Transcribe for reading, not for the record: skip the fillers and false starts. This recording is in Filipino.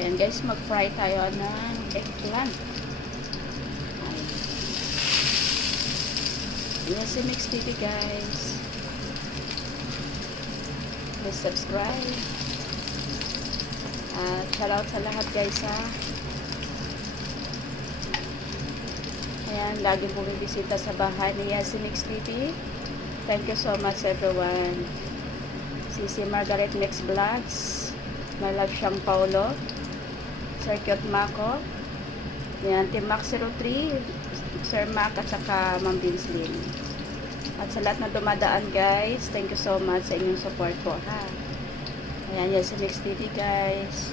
Ayan guys, mag-fry tayo ng eggplant. Ayan si Mix TV guys. Please subscribe. At shoutout sa lahat guys ha. Ayan, laging bumibisita sa bahay ni si Mix TV. Thank you so much everyone. Si Margaret Mix Vlogs. My love siyang Paulo. Circuit Mako. Yan, Team Max 03, Sir Mac at saka Ma'am Vinslin. At sa lahat na dumadaan guys, thank you so much sa inyong support po ha. Ayan, yan si Mix TV guys.